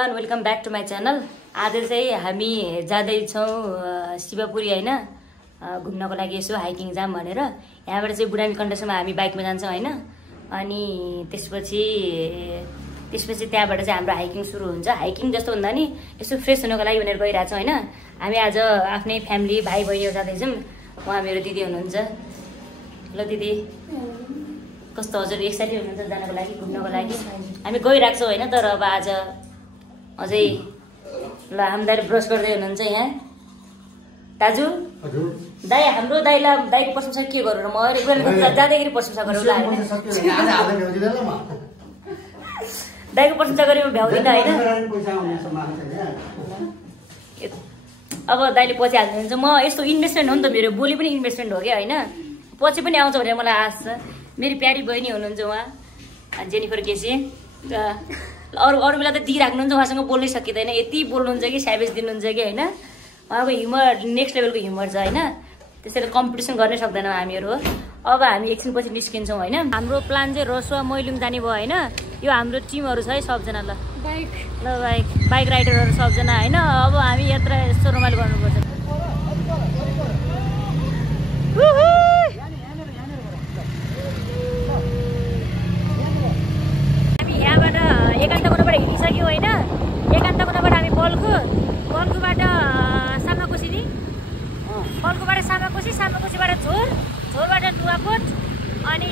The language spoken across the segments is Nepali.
Everyone welcome back to my channel. आज चाहिँ हामी जाँदैछौँ शिवपुरी होइन घुम्नको लागि यसो हाइकिङ जाम भनेर। यहाँबाट चाहिँ बुढानी कण्ठसम्म हामी बाइकमा जान्छौँ होइन। अनि त्यसपछि त्यहाँबाट चाहिँ हाम्रो हाइकिङ सुरु हुन्छ। हाइकिङ जस्तो भन्दा नि यसो फ्रेस हुनको लागि भनेर गइरहेछौँ होइन। हामी आज आफ्नै फ्यामिली भाइ बहिनीहरू जाँदैछौँ। उहाँ मेरो दिदी हुनुहुन्छ। ल दिदी कस्तो हजुर एक्साइटेड हुनुहुन्छ जानको लागि घुम्नको लागि? हामी गइरहेको छौँ होइन। तर अब आज अझै ल हामी दाइले ब्रस गर्दै हुनुहुन्छ यहाँ। दाजु दाइ हाम्रो दाइलाई दाइको प्रशंसा के गरौँ र? म जाँदाखेरि प्रशंसा गरौँ ल। दाइको प्रशंसा गरेर भ्याउँदिनँ होइन। अब दाइले पछि हाल्नुहुन्छ। म यस्तो इन्भेस्टमेन्ट हो नि त, मेरो बोली पनि इन्भेस्टमेन्ट हो क्या होइन। पछि पनि आउँछ भनेर मलाई आश छ। मेरी प्यारी बहिनी हुनुहुन्छ उहाँ जेनिफर केसी। अरू बेला त दिइराख्नुहुन्छ, उहाँसँग बोल्नै सकिँदैन, यति बोल्नुहुन्छ कि स्याभेज दिनुहुन्छ कि होइन। उहाँको ह्युमर नेक्स्ट लेभलको ह्युमर छ होइन। त्यसैले कम्पिटिसन गर्नै सक्दैनौँ हामीहरू हो। अब हामी एकछिनपछि निस्किन्छौँ होइन। हाम्रो प्लान चाहिँ रसुवा मैलुङ जाने भयो होइन। यो हाम्रो टिमहरू छ है सबजना। ल बाइक राइडरहरू सबजना होइन। अब हामी यात्रा यस्तो रमाइलो गर्नुपर्छ। यहाँबाट एकान्तकुनाबाट हिँडिसक्यौँ होइन। एकान्तकुनाबाट हामी बल्कुबाट सामाकोसी, बल्कुबाट सामाकोसीबाट झोरबाट नुवाकोट अनि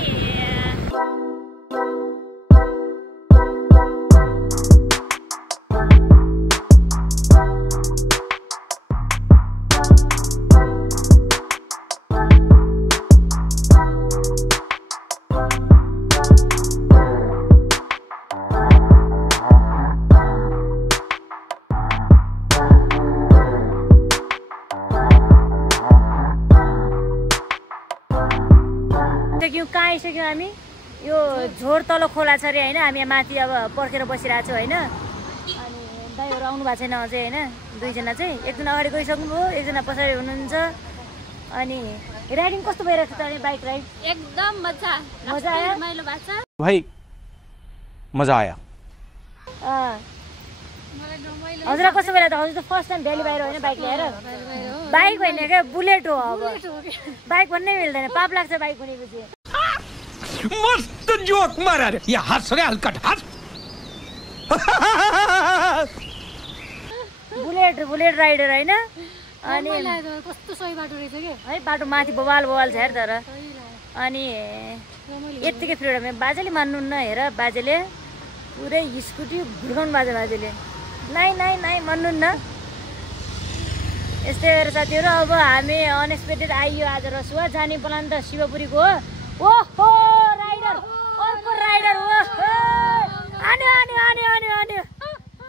कहाँ आइसक्यौँ हामी। यो झोर तल खोला छ अरे होइन। हामी यहाँ माथि अब पर्खेर बसिरहेको छौँ होइन। अनि दाइहरू आउनु भएको छैन अझै होइन। दुईजना चाहिँ एकजना अगाडि गइसक्नुभयो, एकजना पछाडि हुनुहुन्छ। अनि राइडिङ कस्तो भइरहेको छ त? बाइक राइड एकदम मजा आयो। भाइ मजा आयो। हजुर कस्तो भइरहेको छ? हजुर त फर्स्ट टाइम भ्याली बाहिर होइन बाइक ल्याएर। बाइक होइन क्या बुलेट हो। अब बाइक भन्नै मिल्दैन, पाप लाग्छ बाइक भनेपछि। मस्त जोक मारा रे। या हंस रे हल्का हंस। बुलेट राइडर होइन। अनि कस्तो सही बाटो रहेछ के है। बाटो माथि बवाल छ हेर। तर अनि यत्तिकै फ्रिडम बाजेले मान्नुहुन्न हेर। बाजेले पुरै स्कुटी घुर्काउनु बाजेले नाइ मान्नुहुन्न। यस्तै गरेर साथीहरू अब हामी अनएक्सपेक्टेड आइयो आज रसुवा। जाने प्लान त शिवपुरीको हो। ओहो राइडर अर्को राइडर ओहो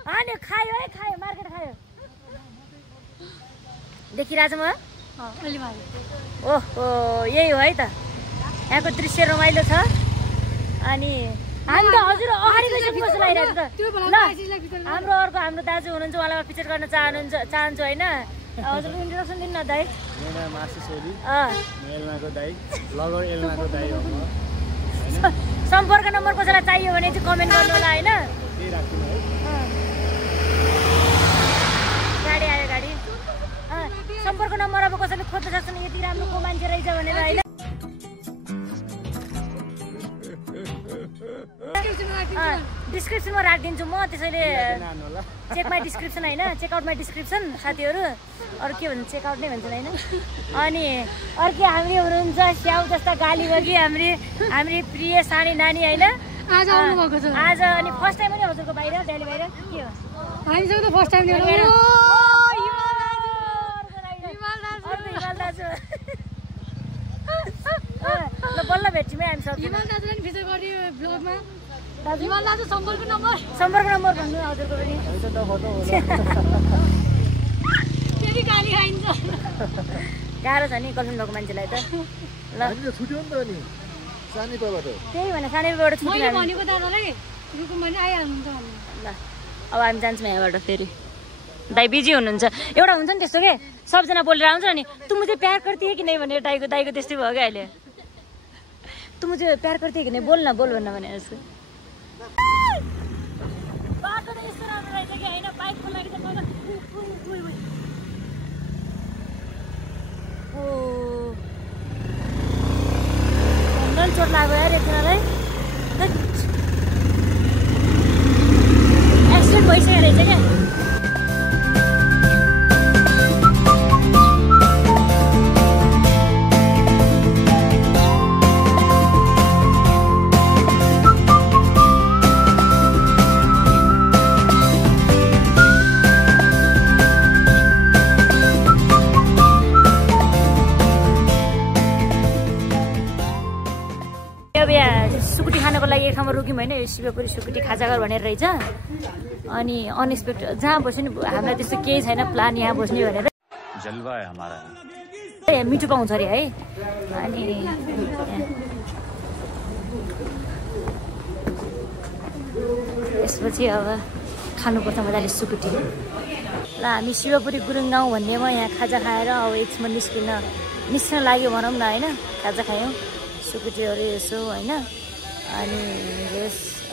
आन्यो खायो है, खायो मार्केट खायो। देखिरहेछ म। ओहो यही हो है त। यहाँको दृश्य रमाइलो छ। अनि हामी त हजुर अगाडि गइसक्नु जस्तो लागिरहेको छ त। ल हाम्रो दाजु हुनुहुन्छ, उहाँलाई पिक्चर गर्न चाहन्छु होइन। हजुर इन्ट्रोडक्सन दिनु न दाइ। सम्पर्क नम्बर कसैलाई चाहियो भने चाहिँ कमेन्ट गर्नु होला होइन। गाडी आयो गाडी। सम्पर्क नम्बर अब कसैले खोज्न सक्छन् यति राम्रो को मान्छे रहेछ भनेर होइन। डिस्क्रिप्सनमा राखिदिन्छु म, त्यसैले चेक माई डिस्क्रिप्सन होइन। चेकआउट माई डिस्क्रिप्सन साथीहरू। अरू के भन्छ चेकआउट नै भन्छन् होइन। अनि अर्कै हामी हुनुहुन्छ स्याउ जस्ता गाली बगी हाम्रो प्रिय सानी नानी होइन। आज आउनुभएको छ आज। अनि फर्स्ट टाइम पनि हजुरको बाहिर दिल्ली बाहिर के हो? हामीसँग त फर्स्ट टाइम ल बल्ल भेट्छौँ है हामी सब। हिमाल दाजुलाई नि फिचर गर्ने ब्लगमा। हिमाल दाजु सम्पर्क नम्बर भन्नु हजुरको पनि। फेरि गाली खाइन्छ। गाह्रो छ नि गर्लफ्रेन्ड भएको मान्छेलाई त। ल छुट्यो नि त नि सानीपाबाट। त्यही भने सानीपाबाट छुट्यो। मैले भनेको दादालाई रुकुम भने आइहाल्नुहुन्छ भन्नु। ल अब हामी जान्छौँ यहाँबाट। फेरि दाइ बिजी हुनुहुन्छ। एउटा हुन्छ नि त्यस्तो के सबजना बोलेर आउँछ नि। तँ मुझे प्यार करती है कि नहीं भनेर दाइको त्यस्तै भयो क्या अहिले। तँ मुझे प्यार करती है कि नहीं बोल भन्न भने जस्तो। बाटो त यस्तो राम्रो रहेछ कि ओ नल चोट लाग्यो यार एकजनालाई एक्सिडेन्ट भइसकेको रहेछ क्या सुकुटी खानको लागि एक ठाउँमा रोक्यौँ होइन शिवपुरी सुकुटी खाजाघर भनेर रहेछ अनि अनएक्सपेक्टेड जहाँ बस्यो नि हामीलाई त्यस्तो केही छैन प्लान यहाँ बस्ने भनेर जलवा है हमारा मिठो पाउँछ अरे है अनि यसपछि अब खानुपर्छ मजाले सुकुटी ल हामी शिवपुरी गुरुङ गाउँ भन्नेमा यहाँ खाजा खाएर अब एकछिनमा निस्कन लाग्यो भनौँ न होइन खाजा खायौँ सुकुटीहरू यसो होइन अनि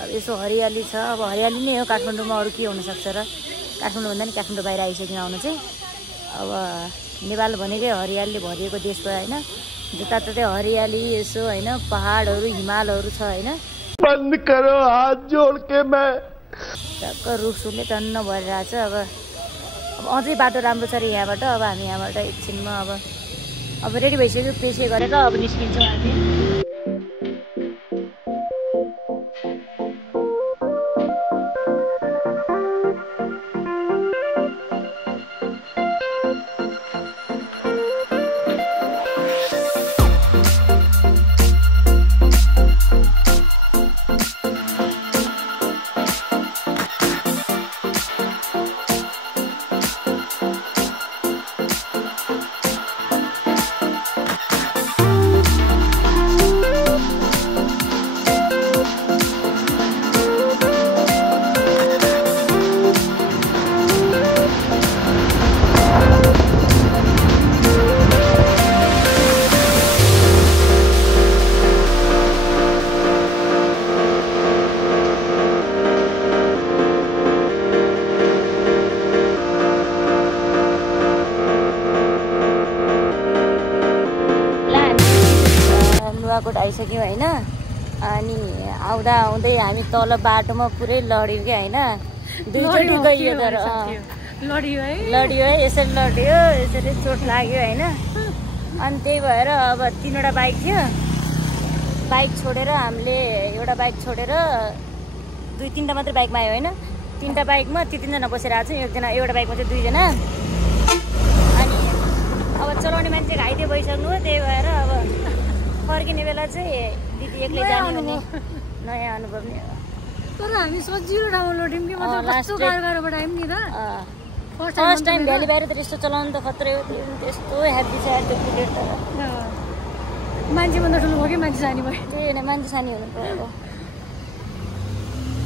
अब यसो हरियाली छ अब हरियाली नै हो काठमाडौँमा अरू के हुनसक्छ र काठमाडौँ भन्दा नि काठमाडौँ बाहिर आइसक्यो आउनु चाहिँ अब नेपाल भनेकै हरियालीले भरिएको देश भयो होइन जताततै हरियाली यसो होइन पहाडहरू हिमालहरू छ होइन बन्द करो हात जोड के मैं टक्क रुखसुखले टन्न भरिरहेको छ अब अझै बाटो राम्रो छ अरे यहाँबाट अब हामी यहाँबाट एकछिनमा अब रेडी भइसक्यो पेसे गरेर अब निस्किन्छौँ हामी नुवाकोट आइसक्यौँ होइन अनि आउँदै हामी तल बाटोमा पुरै लड्यौँ क्या होइन दुईचोटि गइयो तर लड्यो है यसरी लड्यो यसरी चोट लाग्यो होइन अनि त्यही भएर अब 3वटा बाइक थियो बाइक छोडेर हामीले एउटा बाइक छोडेर 2-3टा मात्रै बाइकमा आयो होइन 3टा बाइकमा ती 3जना बसेर आएको छौँ एउटा बाइकमा चाहिँ 2जना अनि अब चलाउने मान्छे घाइते भइसक्नु हो त्यही भएर अब फर्किने बेला चाहिँ दिदी एक्लै जाने भने नयाँ अनुभव नै हो तर हामी सजिलो ठाउँमा लड्यौँ कि मतलब कस्तो गाह्रोबाट आयौँ नि त फर्स्ट टाइम भ्याली बाहिर त यस्तो चलाउनु त खत्रै हो त्यस्तो ह्याप्पी छ त्यो बुलेट त मान्छे भन्दा ठुलो भयो कि मान्छे सानी भयो त्यही होइन मान्छे सानी हुनु पर्यो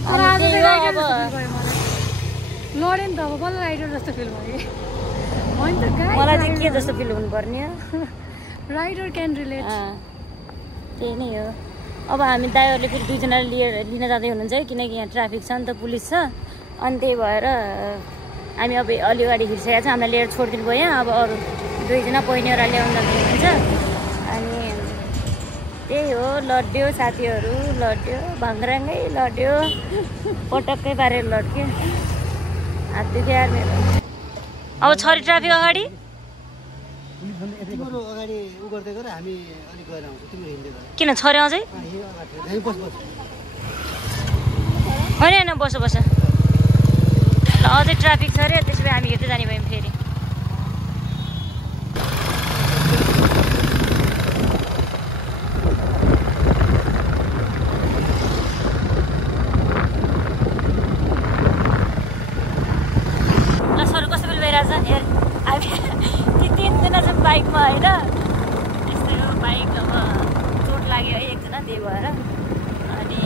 लड्यो नि त अब बल्ल राइडर जस्तो फिल भयो होइन त मलाई चाहिँ के जस्तो फिल हुनुपर्ने राइडर क्यान रिलेट त्यही नै हो अब हामी दाइहरूले फेरि 2जनाले लिन जाँदै हुनुहुन्छ है किनकि यहाँ ट्राफिक छ नि त पुलिस छ अनि त्यही भएर हामी अब अलि अगाडि हिँडिसकेको छ हामीलाई लिएर छोडिदिनु भयो यहाँ अब अरू 2जना पहिनीहरू ल्याउनु जाँदै हुनुहुन्छ अनि त्यही हो लड्यो साथीहरू लड्यो भङ्ग्राङ्गै लड्यो पटक्कै पारेर लड्क्यो हात दुख्यो यार मेरो अब छरी ट्राफिक अगाडि किन छरे अझै होइन बस ल अझै ट्राफिक छ अरे त्यसो भए हामी हेर्दै जाने भयौँ फेरि ल सर कस्तो फिल भइरहेछ हेर हामी ती 3जना चाहिँ बाइकमा होइन त्यस्तै हो बाइक अब चोट लाग्यो है एकजना त्यही भएर अनि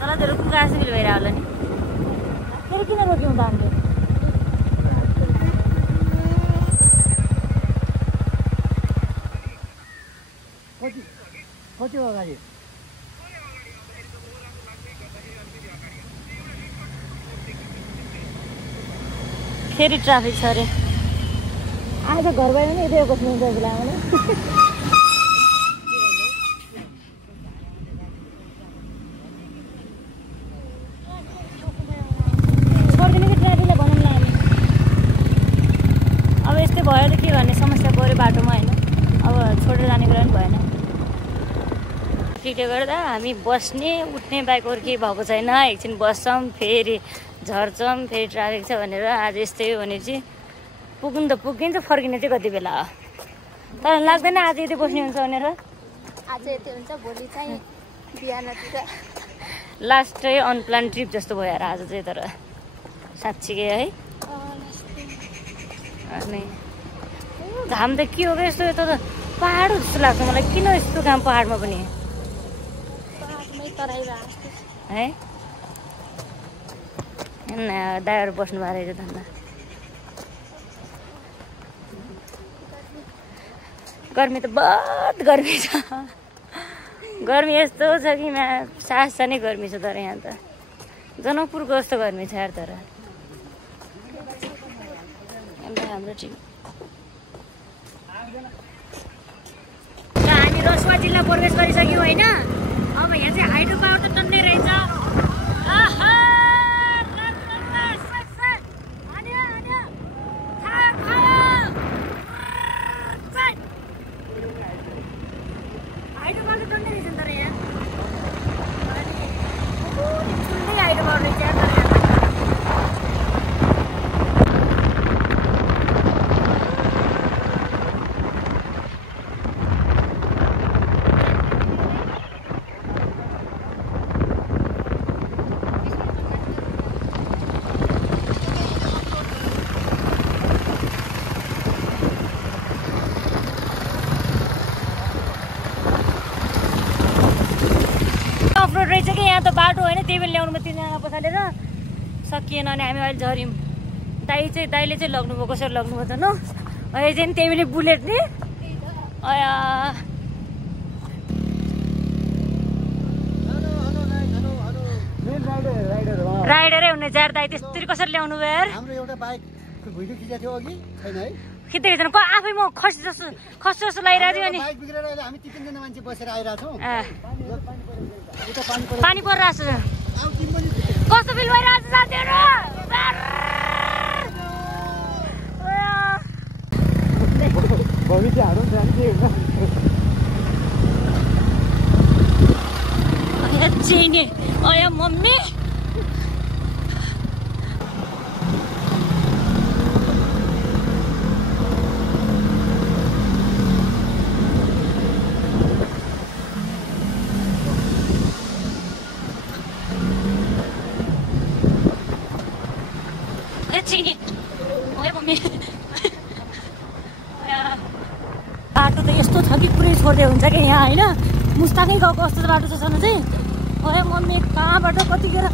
तल त्यो रुखको गाँस फिल भइरहेको होला नि फेरि किन रोक्यौँ त हामीले कति अगाडि फेरि ट्राफिक छ अरे आज घर गयो भने यतै बस्नु हुन्छ बेलामा छोडिदिनु कि ट्राफिकलाई भनौँ न हामी अब यस्तै भयो त के गर्ने समस्या पऱ्यो बाटोमा होइन अब छोडेर जाने कुरा पनि भएन ट्राफिकले गर्दा हामी बस्ने उठ्ने बाइकहरू केही भएको छैन एकछिन बस्छौँ फेरि झर्छौँ फेरि ट्राफिक छ भनेर आज यस्तै हो भने चाहिँ पुग्नु त पुगिन्छ फर्किने चाहिँ कति बेला हो तर लाग्दैन आज यति बस्ने हुन्छ भनेर आज यति हुन्छ भोलि चाहिँ बिहानतिर लास्टै अनप्लान ट्रिप जस्तो भयो यार आज चाहिँ तर साँच्चीकै है अनि घाम त के हो क्या यस्तो यता त पहाड जस्तो लाग्छ मलाई किन यस्तो घाम पहाडमा पनि है दाइहरू बस्नु भएको रहेछ धन्दा गर्मी त बहुत गर्मी छ गर्मी यस्तो छ कि सास छ नि गर्मी छ तर यहाँ त जनकपुरको जस्तो गर्मी छ यार तर हाम्रो टिम हामी रसुवा जिल्ला प्रवेश गरिसक्यौँ होइन अब यहाँ चाहिँ हाइड्रो पावर त टन्नै रहेछ हाइड्रो पावर त टन्नै रहेछ तर यहाँ हाइड्रो पावर रहेछ रहेछ कि यहाँ त बाटो होइन त्यही बेला ल्याउनुमा 3 जना पछाडेर सकिएन अनि हामी अहिले झऱ्यौँ दाइले चाहिँ लग्नुभयो कसरी लग्नुभयो त न अहिले चाहिँ त्यही बेला बुलेट नि राइडरै हुने जार दाइ त्यस्तरी कसरी ल्याउनु भयो यार हाम्रो एउटा बाइक भिडियो खिचेको थियो अघि छैन है खिच्दै खिच्दैन आफै म खस जस्तो लागिरहेको थियो अनि बाइक बिग्रेर अहिले हामी 3 जना मान्छे बसेर आइरहेको छौँ पानी परिरहेको छ कस्तो फिल भइरहेको छ साथीहरू चेनी अया मम्मी बाटो त यस्तो छ कि पुरै छोड्दै हुन्छ कि यहाँ होइन मुस्ताकै गएको कस्तो बाटो छ छन चाहिँ ओए मम्मी कहाँबाट कतिखेर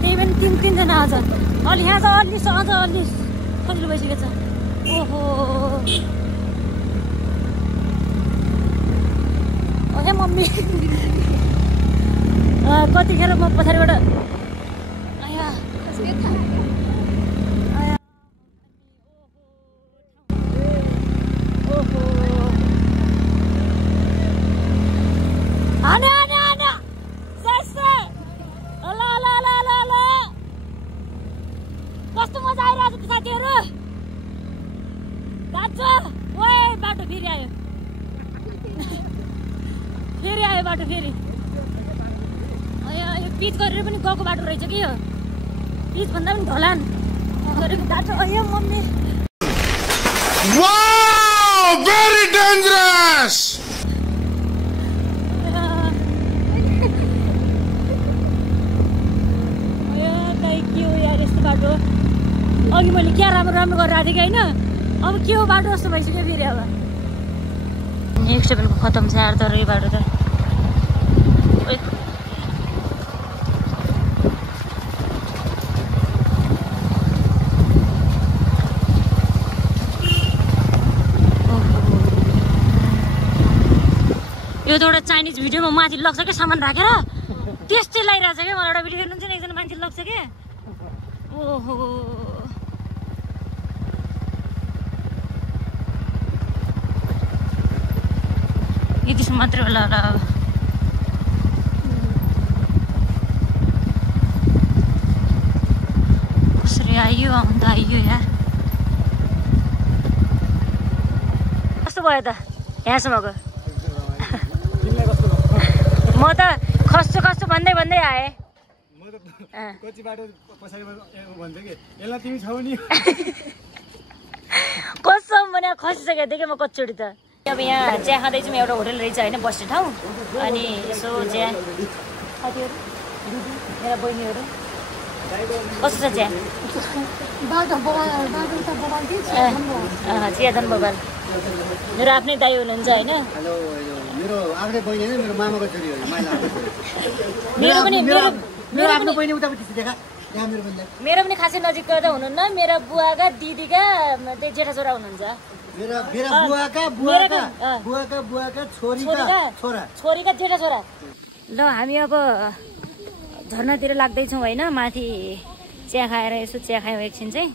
त्यही पनि 3 जना आज अलि यहाँ छ अलि अझ अलि सजिलो भइसकेको छ ओहो ओहे मम्मी कतिखेर म पछाडिबाट कस्तो मजा आइरहेको छ साथीहरू बाटो फेरि आयो बाटो फेरि यो पिच गरेर पनि गएको बाटो रहेछ कि यो पिच भन्दा पनि ढलान गरेको बाटो अयो मम्मी वाओ भेरी डेन्जरस बाटो अघि मैले क्या राम्रो गरेर आएको थिएँ कि होइन अब के हो बाटो जस्तो भइसक्यो फेरि अब नेक्स्ट लेभलको खतम छ यार तर यो बाटो त यो त एउटा चाइनिज भिडियोमा माथि लग्छ क्या सामान राखेर त्यस्तै लगाइरहेको छ क्या मलाई एउटा भिडियो हेर्नुहुन्छ नि एकजना मान्छे लग्छ क्या ओहो यतिसम्म मात्रै होला अब कसरी आइयो आउँदा आइयो यार कस्तो भयो त यहाँसम्मको म त खस्छु खस्छु भन्दै भन्दै आएँ कसम भने खसिसकेको थिएँ कि म कतिचोटि त अब यहाँ चिया खाँदैछौँ एउटा होटल रहेछ होइन बस्ने ठाउँ अनि यसो चिया साथीहरू मेरा बहिनीहरू कस्तो छ चिया चियाधन बबाल मेरो आफ्नै दाइ हुनुहुन्छ होइन मेरो आफ्नै बहिनी होइन मेरो मामाको छोरी हो मेरो पनि मेरो आफ्नो बहिनी उतापट्टि देखा यहाँ मेरो बहिनी मेरो पनि खासै नजिक त हुनुहुन्न मेरो बुवाका दिदीका त्यही जेठा छोरा हुनुहुन्छ मेरो बुवाका छोरीका जेठा छोरा ल हामी अब झर्नातिर लाग्दैछौँ होइन माथि चिया खाएर यसो चिया खायौँ एकछिन चाहिँ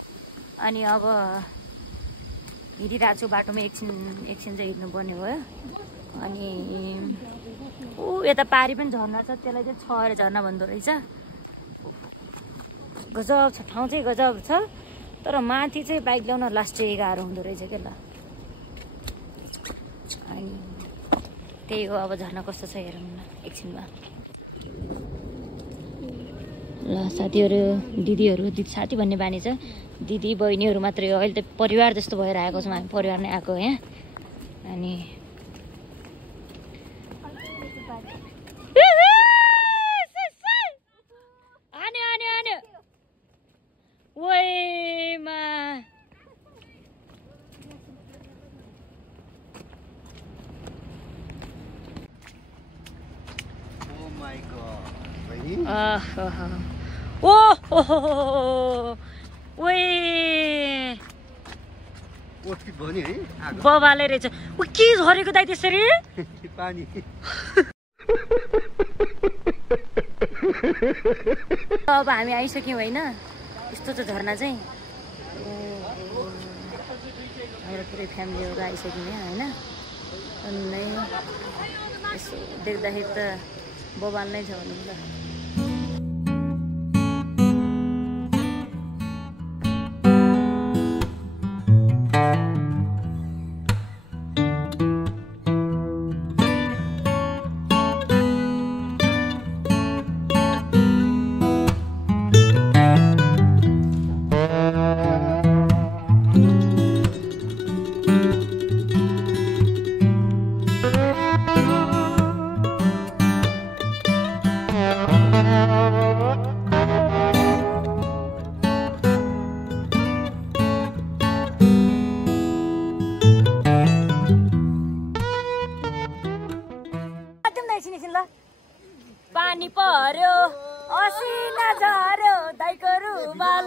अनि अब हिँडिरहेको छु बाटोमा एकछिन चाहिँ हिँड्नुपर्ने भयो अनि ऊ यता पारि पनि झर्ना छ त्यसलाई चाहिँ छरे झर्ना भन्दो रहेछ गजब छ ठाउँ चाहिँ गजब छ तर माथि चाहिँ बाइक ल्याउन लास्टै गाह्रो हुँदो रहेछ क्या ल अनि त्यही हो अब झर्ना कस्तो छ हेरौँ न एकछिनमा ल साथीहरू दिदीहरू साथी भन्ने बानी छ दिदी बहिनीहरू मात्रै हो अहिले त परिवार जस्तो भएर आएको छौँ हामी परिवार नै आएको यहाँ अनि बबाले रहेछ ऊ के झरेको दाइ त्यसरी पानी अब हामी आइसक्यौँ होइन यस्तो छ झर्ना चाहिँ हाम्रो पुरै फ्यामिलीहरू आइसक्यौँ यहाँ होइन अनि यसो देख्दाखेरि त बबाल नै छ भनौँ ल पानी पर्यो असिना झर्यो दाइको रुमाल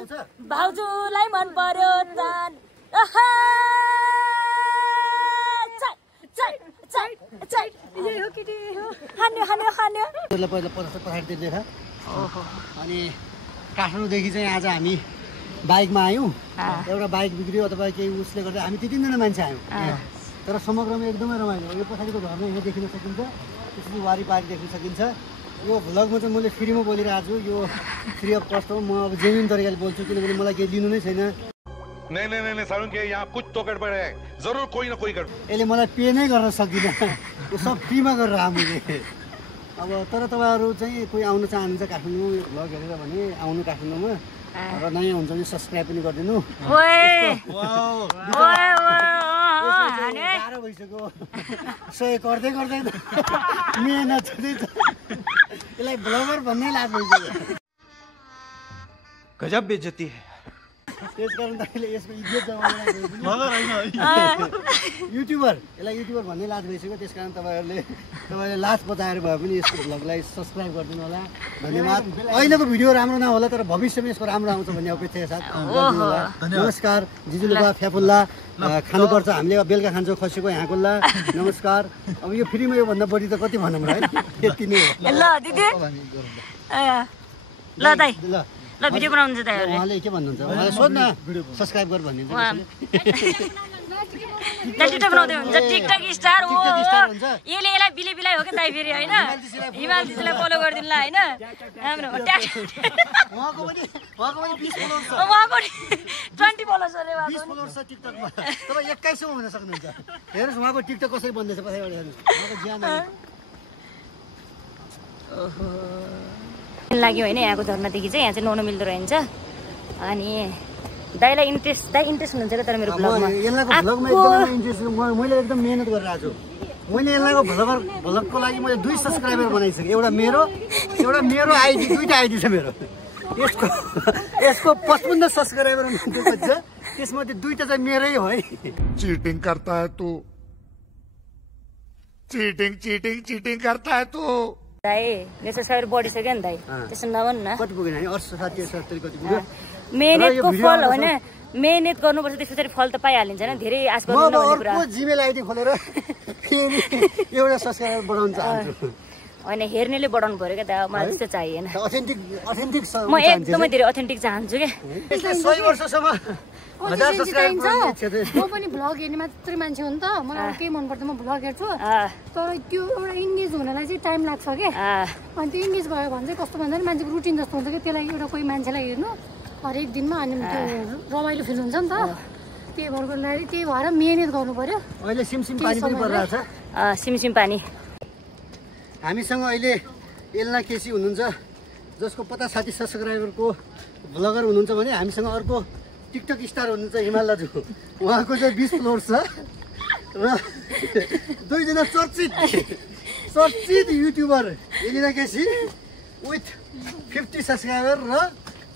भाउजूलाई मन पर्यो तान अनि काठमाडौँदेखि चाहिँ आज हामी बाइकमा आयौँ एउटा बाइक बिग्रियो अथवा केही उसले गर्दा हामी 3 मान्छे आयौँ तर समग्रमा एकदमै रमाइलो यो पछाडिको झर्ना यहाँ देखिन सकिन्छ त्यसपछि वारिपारि देख्न सकिन्छ यो भ्लगमा चाहिँ मैले फ्रीमा बोलिरहेको छु यो फ्री अफ कस्ट हो म अब जेन्युन तरिकाले बोल्छु किनभने मलाई केही लिनु नै छैन नहीं सारुण के यहाँ कुछ तो गड़बड़ है जरूर कोई ना कोई गड़बड़ यसले मलाई पे नै गर्न सक्दिनँ यो सब फ्रीमा गरेर हामीले अब तर तपाईँहरू चाहिँ कोही आउन चाहनुहुन्छ काठमाडौँ यो भ्लग हेरेर भने आउनु काठमाडौँमा र नयाँ हुन्छ भने सब्सक्राइब पनि गरिदिनु गाह्रो भइसक्यो सहयोग गर्दै गर्दै मेहनत छँदैछ यसलाई ब्लगर भन्नै लाज भइसक्यो गजब बेइज्जती है त्यस कारण तपाईँले यसको इज्जत युट्युबर यसलाई युट्युबर भन्ने लाज भइसक्यो त्यस कारण तपाईँले लाज बचाएर भए पनि यसको भ्लगलाई सब्सक्राइब गरिदिनु होला धन्यवाद अहिलेको भिडियो राम्रो नहोला तर भविष्यमा यसको राम्रो आउँछ भन्ने अपेक्षा साथ नमस्कार जिजुलुबा फ्याफुल्ला खानुपर्छ हामीले बेलुका खान्छौँ खसीको हाँकुल्ला नमस्कार अब यो फ्रीमा योभन्दा बढी त कति भनौँ र है यति नै हो ल दिदी ल दाइ ल भिडियो बनाउनुहुन्छ दाइहरूले उहाँले के भन्नुहुन्छ उहाँले सोध्न सब्स्क्राइब गर भनिदिन्छ टिकटक बनाउँदै हुन्छ टिकटक स्टार हो यसले यसलाई बिले बिलाइ हो कि दाइ फेरि होइन हिमाल दिदीलाई फलो गरिदिनु ल होइन राम्रो हो उहाँको पनि 20 फलोअर्स छ उहाँको 20 फलोअर्स अरे 20 फलोअर्स छ टिकटकमा तपाईँ 21 हुन सक्नुहुन्छ हेर्नुहोस् उहाँको टिकटक कसरी बन्दैछ पछाडि हेर्नुहोस् उहाँको ज्यान लाग्यो होइन यहाँको झर्नादेखि चाहिँ यहाँ चाहिँ नुहाउनु मिल्दो रहन्छ अनि दाइलाई इन्ट्रेस्ट हुनुहुन्छ क्या तर मेरो भ्लगमा मैले एकदम मेहनत गरेर आएको छु मैले यसलाईको भ्लगको लागि मैले 2 सब्स्क्राइबर बनाइसकेँ एउटा मेरो आइडी 2टा आइडी छ मेरो यसको 55 सब्स्क्राइबर छ त्यसमध्ये 2टा चाहिँ मेरै हो है चीटिंग करता है तू चीटिंग करता है तू दाइ मेरो सब्स्क्राइबर बढिसक्यो नि दाइ त्यसो नभन्नु न कति पुगेन नि 70 70 कति पुग्यो मेहनतको फल होइन मेहनत गर्नुपर्छ त्यस पछाडि फल त पाइहालिन्छ होइन धेरै आश गर्नु नभने कुरा म जिमेल आइडी खोलेर फेरि एउटा सब्स्क्राइबर बढाउन चाहन्छु होइन हेर्नेले बढाउनु पर्यो क्या दा मलाई त्यस्तो चाहिएन अथेन्टिक म एकदमै धेरै अथेन्टिक चाहन्छु क्या यसले 100 वर्षसम्म 1000 सब्स्क्राइबर म पनि भ्लग हेर्ने मात्रै मान्छे हो नि त मलाई केही मन पर्छ म भ्लग हेर्छु तर त्यो एउटा इन्गेज हुनलाई चाहिँ टाइम लाग्छ क्या अनि त्यो इन्गेज भयो भने चाहिँ कस्तो भन्छ नि मान्छेको रुटिन जस्तो हुन्छ कि त्यसलाई एउटा कोही मान्छेलाई हेर्नु हरेक दिनमा अनि त्यो रमाइलो फिल हुन्छ नि त त्यही भएर मेहनत गर्नु पर्यो अहिले सिमसिम पानी पनि परिरहेछ सिमसिम पानी हामीसँग अहिले एल्ना केसी हुनुहुन्छ जसको 50-60 सब्स्क्राइबरको भ्लगर हुनुहुन्छ भने हामीसँग अर्को टिकटक स्टार हुनुहुन्छ हिमाल दाजु उहाँको चाहिँ 20 फ्लोर्स छ र दुईजना चर्चित युट्युबर एल्ना केसी विथ 50 सब्स्क्राइबर र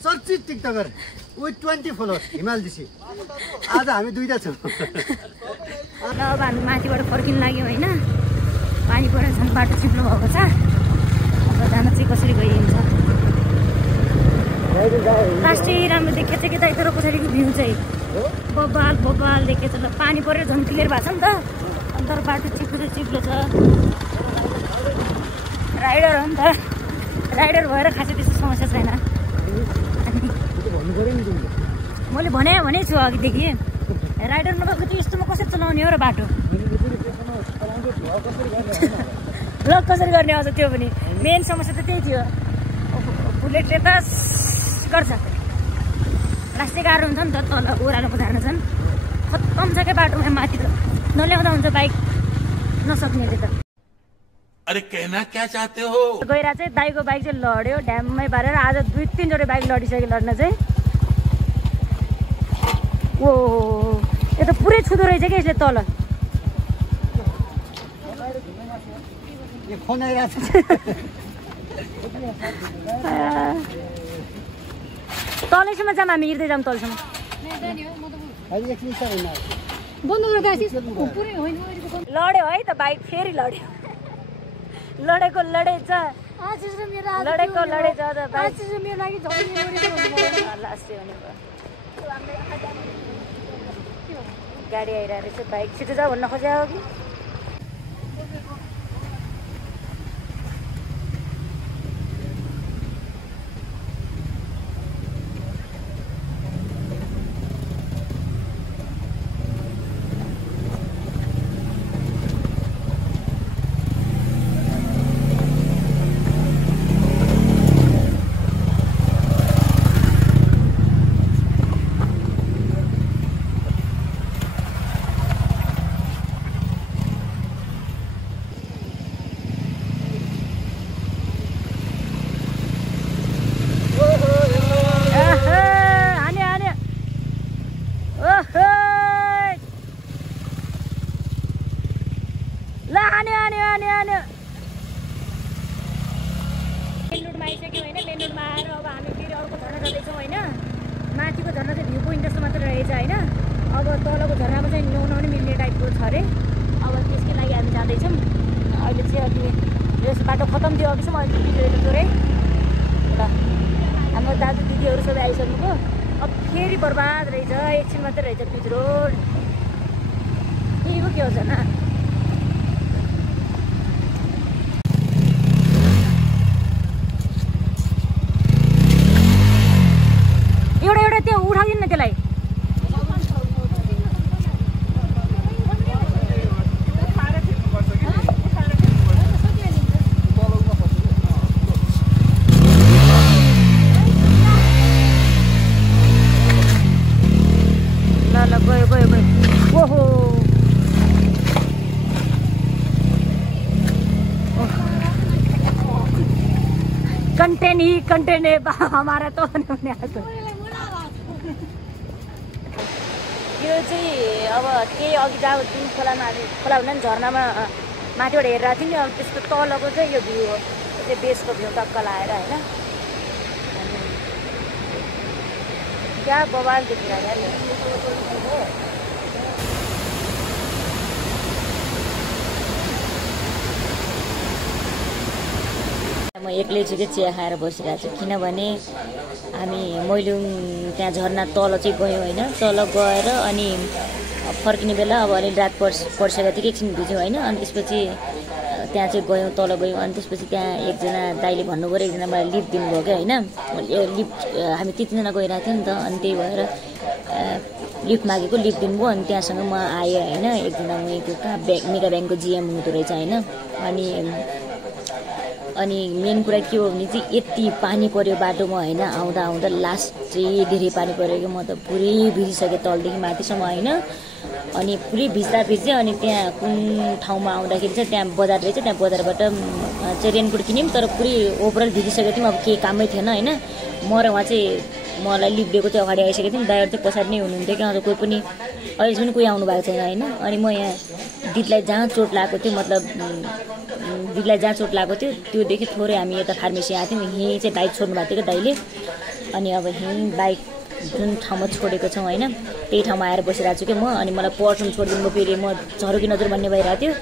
चर्चित टिकटकर विथ 20 फलोअर्स हिमाल दिसी आज हामी 2टा छौँ अब हामी माथिबाट फर्किनु लाग्यो होइन पानी परेर झन् बाटो चिप्लो भएको छ अब जान चाहिँ कसरी गइन्छ लास्टै राम्रो देखेको छ कि दाइ तर पछाडिको भ्यू चाहिँ बबाल देखेको छ ल पानी परेर झन् क्लियर भएको छ नि त अन्त बाटो चिप्लो छ राइडर हो नि त राइडर भएर खासै त्यस्तो समस्या छैन मैले भने छु अघिदेखि राइडर नभएको चाहिँ यस्तोमा कसरी चलाउने हो र बाटो ब्लक कसरी गर्ने आउँछ त्यो पनि मेन समस्या त त्यही थियो बुलेटले त गर्छ लास्टै गाह्रो हुन्छ नि त तल ओह्रालोको झार्न झन् खत्तम छ क्या बाटोमा माथि त नल्याउँदा हुन्छ बाइक नसक्नेले त अरे कहना क्या चाहते हो गएर चाहिँ दाइको बाइक चाहिँ लड्यो ड्याममै पारेर आज 2-3 जोडी बाइक लडिसक्यो लड्न चाहिँ ओ यो त पुरै छुँदो रहेछ क्या यसले तल फोन आइरहेको छ तलैसम्म जाऊँ हामी हिँड्दै जाऊँ तलसम्म लड्यो है त बाइक फेरि लड्यो लडेको लडेछ लडेको लडेछ गाडी आइरहेको रहेछ बाइक छिटो जा भन्न खोजेको हो कि आइसक्यो होइन मेन रोडमा आएर अब हामी फेरि अर्को झर्ना जाँदैछौँ होइन माथिको झर्ना चाहिँ भ्यू पोइन्ट जस्तो मात्रै रहेछ होइन अब तलको झर्नामा चाहिँ नुहाउन मिल्ने टाइपको छ अरे अब त्यसकै लागि हामी जाँदैछौँ अहिले चाहिँ अलि यस बाटो खतम थियो अघिसम्म अहिले बिग्रेको थोरै ल हाम्रो दाजु दिदीहरू सबै आइसक्नुभयो अब फेरि बर्बाद रहेछ एकछिन मात्रै रहेछ पिच रोड यहीको के हो झर्ना कंटेंट ही कंटेंट है हमारा तो भन्ने आएको यो चाहिँ अब केही अघि जाऊ जुन खोलामा हामी खोला हुँदा नि झरनामा माथिबाट हेरिरहेको थियौँ नि अब त्यसको तलको चाहिँ यो भ्यू हो त्यो बेसको भ्यू टक्क लाएर होइन अनि क्या बवाल देखिरहेको म एक्लै छु कि चिया खाएर बसिरहेको छु किनभने हामी मैलुङ त्यहाँ झरना तल चाहिँ गयौँ होइन तल गएर अनि फर्किने बेला अब अलिअलि रात पर्सेको थियो एकछिन भिज्यौँ होइन अनि त्यसपछि त्यहाँ चाहिँ गयौँ तल गयौँ अनि त्यसपछि त्यहाँ एकजना दाइले भन्नुभयो एकजना मलाई लिफ्ट दिनुभयो क्या होइन लिफ्ट हामी त्यतिजना गइरहेको थियौँ नि त अनि त्यही भएर लिफ्ट मागेको लिफ्ट दिनुभयो अनि त्यहाँसँग म आएँ होइन एकजना उयोको कहाँ मेगा ब्याङ्कको जिएम हुँदो रहेछ होइन अनि मेन कुरा के हो भने चाहिँ यति पानी पऱ्यो बाटोमा होइन आउँदा आउँदा लास्ट चाहिँ धेरै पानी पऱ्यो कि म त पुरै भिजिसकेँ तलदेखि माथिसम्म होइन अनि पुरै भिज्दै अनि त्यहाँ कुन ठाउँमा आउँदाखेरि चाहिँ त्यहाँ बजार रहेछ त्यहाँ बजारबाट चाहिँ रेनकोट किन्यौँ तर पुरै ओभरअल भिजिसकेको थियौँ अब केही कामै थिएन होइन म र उहाँ चाहिँ मलाई लिफ्ट दिएको चाहिँ अगाडि आइसकेको थियौँ दाइहरू चाहिँ पछाडि नै हुनुहुन्थ्यो कि अन्त कोही पनि अहिलेसम्म कोही आउनु भएको छैन होइन अनि म यहाँ दिदीलाई जहाँ चोट लागेको थियो मतलब दिदीलाई जहाँ चोट लागेको थियो त्योदेखि थोरै हामी यता फार्मेसी आएको थियौँ यहीँ चाहिँ बाइक छोड्नु भएको थियो कि दाइले अनि अब यहीँ बाइक जुन ठाउँमा छोडेको छौँ होइन त्यही ठाउँमा आएर बसिरहेको छु कि म अनि मलाई पर्सम छोडिदिनु फेरि म झरो कि नजर भन्ने भइरहेको थियो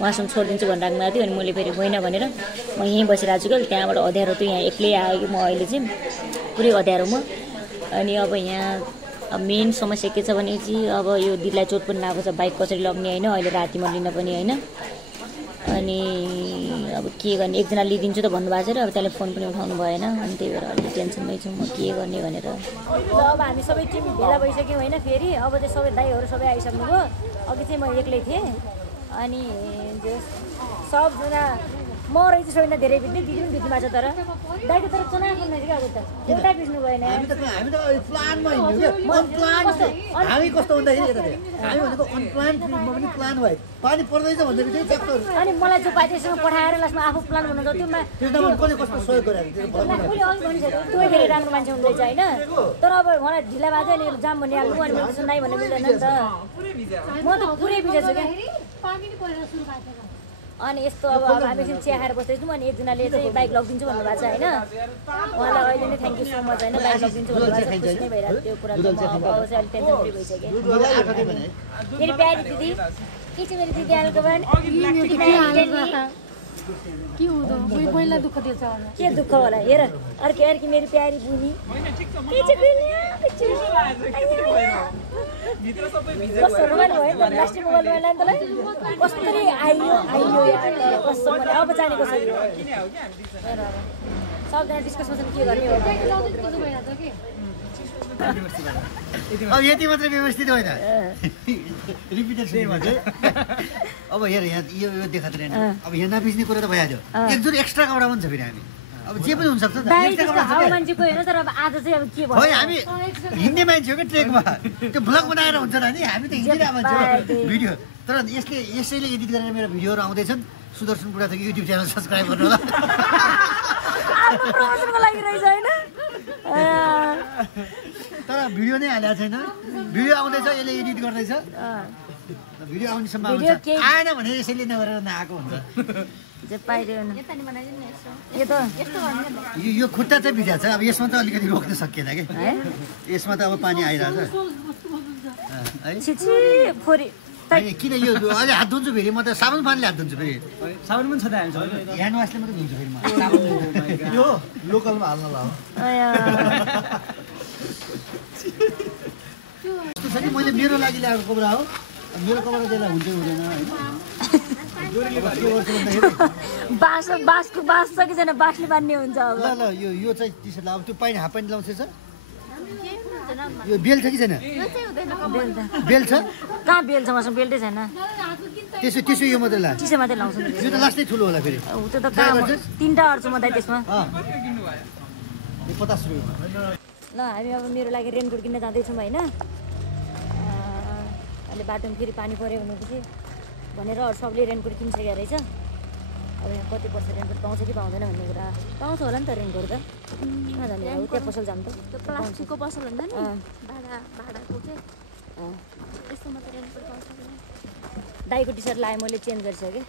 उहाँसँग छोडिदिन्छु भनेर राख्नु भएको थियो अनि मैले फेरि होइन भनेर म यहीँ बसिरहेको छु कि त्यहाँबाट अँध्यारो त यहाँ एक्लै आएँ कि म अहिले चाहिँ पुरै अँध्यारोमा अनि अब यहाँ अब मेन समस्या के छ भने चाहिँ अब यो दिदीलाई चोट पनि लागेको छ बाइक कसरी लग्ने होइन अहिले रातिमा लिन पनि होइन अनि अब के गर्ने एकजना लिइदिन्छु त भन्नुभएको छ र अब त्यसले फोन पनि उठाउनु भएन अनि त्यही भएर अलिक टेन्सनमै छु म के गर्ने भनेर अब हामी सबै टिम भेला भइसक्यौँ होइन फेरि अब चाहिँ सबै दाइहरू सबै आइसक्नुभयो अघि चाहिँ म एक्लै थिएँ अनि सबजना म रहेछ सबैजना धेरै भिज्ने दिदी पनि भिज्नु भएको छ तर दाइको तर चुनाव गर्नु क्या अब त एउटा भिज्नु भएन हामी कस्तो भन्दाखेरि हामी भनेको अनप्लान ट्रिपमा पनि प्लान भयो पानी पर्दैछ भन्दाखेरि अनि मलाई जो बाइकसँग पठाएर लास्टमा आफू प्लान भन्नु त्योमा कसले कस्तो सहयोग गरेको कसले अघि भनिसक्यो त्यो फेरि राम्रो मान्छे हुँदैछ होइन तर अब उहाँलाई ढिला भएको थियो अनि जाम भनिहाल्नु अनि मैले त्यसो नाइ भन्नु मिल्दैन नि त म त पुरै भिजेछु क्या अनि यस्तो अब हामी एकछिन चिया खाएर बस्दैछौँ अनि एकजनाले चाहिँ बाइक लगिदिन्छु भन्नुभएको छ होइन उहाँलाई अहिले नै थ्याङ्क यू सो मच होइन बाइक लगिदिन्छु भन्नुभएको छ खुसी नै भइरहेको त्यो कुरा चाहिँ अब चाहिँ अलिक टेन्सन फ्री भइसक्यो फेरि प्यारी दिदी के चाहिँ मेरो दिदी आएको के हुँदो पहिला दुःख दिएछ के दुःख होला हेर अर्की मेरो प्यारी बुनी कस्तो रोमाइलो भयो नि त प्लास्टिक मोबाइल रोमाइलो नि तँलाई कस्तरी आइयो कस्तो भने अब जानेको छ सबजना डिस्कसन के गर्ने हो अब यति मात्रै व्यवस्थित होइन रिपिटेसन भन्छ अब हेर यहाँ यो देखाएको छैन अब यहाँ नबिच्ने कुरा त भइहाल्यो एकजोडी एक्स्ट्रा कपडा पनि छ फेरि हामी अब जे पनि हुनसक्छ मान्छेको होइन तर अब आज चाहिँ अब के भयो हामी हिँड्ने मान्छे हो क्या ट्रेकमा त्यो भ्लग बनाएर हुन्छ नि हामी त हिँडिरहेको मान्छे भिडियो तर यसैले एडिट गरेर मेरो भिडियोहरू आउँदैछन् सुदर्शन बुढा थकी युट्युब च्यानल सब्सक्राइब गर्नु होला तर भिडियो नै हालेको छैन भिडियो आउँदैछ यसले एडिट गर्दैछ भिडियो आउने सम्भावना छ आएन भने यसैले नगरेर नआएको हुन्छ यो खुट्टा चाहिँ भिजा छ अब यसमा त अलिकति रोक्न सकिएन कि यसमा त अब पानी आइरहेछ किन यो अहिले हात धुन्छु फेरि म त साबुन पानीले हात धुन्छु फेरि साबुन पनि छ त हामी ह्यान्ड वासले मात्रै धुन्छु फेरि म यो लोकलमा हाल्न ल यस्तो छ कि मैले मेरो लागि ल्याएको कपडा हो मेरो कपडा त्यसलाई हुँदै हुँदैन होइन बाँस छ कि छैन बाँसले बान्ने हुन्छ अब ल यो चाहिँ टी सर्ट अब त्यो पाइने हाफ प्यान्ट लाउँछ यो बेल छ कि छैन बेल छ कहाँ बेल छ मसँग बेल्टै छैन त्यसो यो मात्रै ला चिसो मात्रै लाउँछु यो त लास्टै ठुलो होला फेरि त्यो त कहाँ 3टा अड्छु म त त्यसमा 50 रुपियाँ ल हामी अब मेरो लागि रेनकोट किन्न जाँदैछौँ होइन अहिले बाटोमा फेरि पानी पऱ्यो भनेपछि भनेर अरू सबले रेनकोट किनिसकेको रहेछ अब यहाँ कति पर्छ रेनकोट पाउँछ कि पाउँदैन भन्ने कुरा पाउँछ होला नि त रेनकोट त नजाने अब त्यहाँ पसल जानु त त्यो प्लास्टिकको पसल हुन्छ नि भाडाको के यस्तोमा त रेनकोट पाउँछ दाइको टी सर्ट लगाएँ मैले चेन्ज गरिसकेँ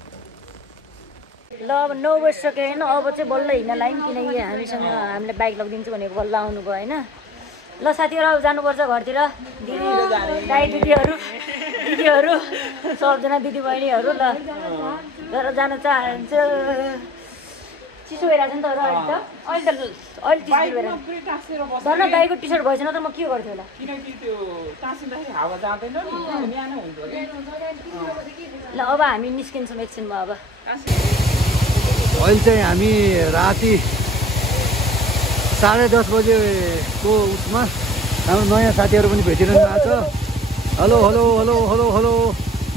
ल अब 9 बजिसक्यो होइन अब चाहिँ बल्ल हिँड्न लायौँ किनकि हामीसँग हामीले बाइक लगिदिन्छु भनेको बल्ल आउनुभयो होइन ल साथीहरू अब जानुपर्छ घरतिर दिदी दाइ दिदीहरू सबजना दिदी बहिनीहरू ल घर जान चाहन्छु चिसो भइरहेको छ नि त अहिले चिसो भइरहेको धर्न दाइको टी सर्ट भएछ न त म के गर्थेँ होला ल अब हामी निस्किन्छौँ एकछिनमा अब अहिले चाहिँ हामी राति 10:30 बजेको उसमा हाम्रो नयाँ साथीहरू पनि भेटिरहनु भएको छ hello hello hello hello hello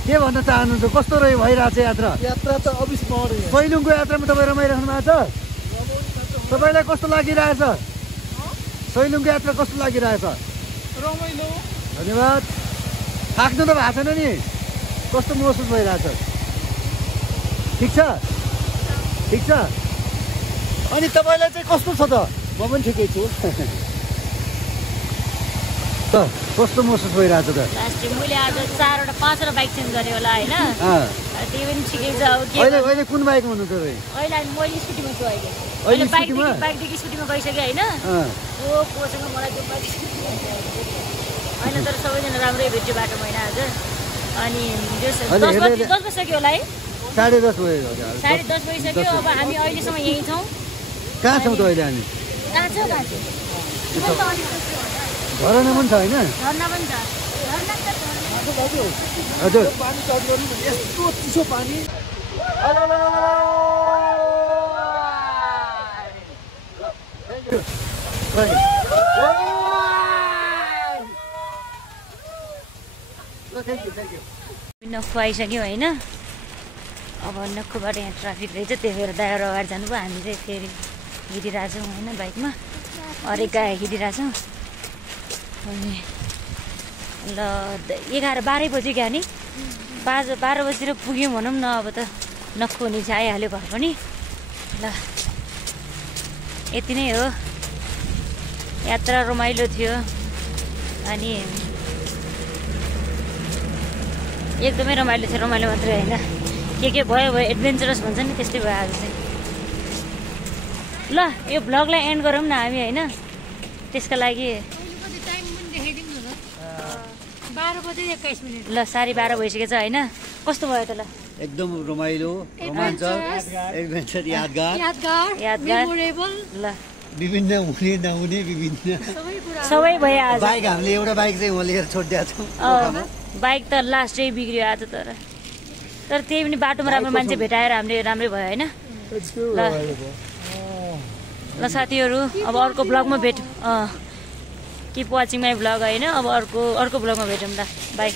के भन्न चाहनुहुन्छ कस्तो भइरहेको छ यात्रा त अविस्मरणीय सैलुङको यात्रामा तपाईँ रमाइराख्नु भएको छ तपाईँलाई कस्तो लागिरहेछ सैलुङको यात्रा कस्तो लागिरहेछ रमाइलो धन्यवाद थाक्नु त भएको छैन नि कस्तो महसुस भइरहेछ ठिक छ अनि तपाईँलाई चाहिँ कस्तो छ त म पनि ठिकै छु कस्तो महसुस भइरहेछ त मैले आज 5वटा बाइक चेन्ज गरेँ होला होइन त्यही पनि ठिकै छ अब अहिले कुन बाइकमा हुनु तपाईँ अहिले मैले स्कुटीमा छु अहिले बाइकदेखि स्कुटीमा गइसकेँ होइन कोसँग मलाई त्यो बाइक होइन तर सबैजना राम्रै भेट्यो बाटोमा होइन आज अनि 10 बजिसक्यो होला है 10:30 भयो 10:30 बजिसक्यो अब हामी अहिलेसम्म यहीँ छौँ कहाँ छौँ त अहिले हामी झरना पनि छ होइन हजुर यस्तो चिसो पानी नक्खु आइसक्यो होइन अब नक्खुबाट यहाँ ट्राफिक रहेछ त्यही भएर दाइहरू अगाडि जानुभयो हामी चाहिँ फेरि हिँडिरहेछौँ होइन बाइकमा हरेक गाई हिँडिरहेछौँ अनि ल 12 बज्यो क्या नि 12 बजीतिर पुग्यौँ भनौँ न अब त नक्खु हुने चाहिँ आइहाल्यो घर पनि ल यति नै हो यात्रा रमाइलो थियो अनि एकदमै रमाइलो थियो रमाइलो मात्रै होइन के भयो एडभेन्चरस भन्छ नि त्यस्तै भयो आज चाहिँ ल यो भ्लगलाई एन्ड गरौँ न हामी होइन त्यसको लागि 12:21 ल 12:30 भइसकेको छ होइन कस्तो भयो त ल एकदम रमाइलो रोमाञ्चक एडभेन्चर यादगार मेमोरेबल ल विभिन्न हुने नहुने विभिन्न सबै भयो आज बाइक हामीले एउटा बाइक चाहिँ लिएर छोडिदिएको छौँ बाइक त लास्टै बिग्रियो आज तर त्यही पनि बाटोमा राम्रो मान्छे भेटाएर हामीले राम्रै भयो होइन ल साथीहरू अब अर्को ब्लगमा भेट किप वाचिङ माई ब्लग होइन अब अर्को ब्लगमा भेटौँ ल बाई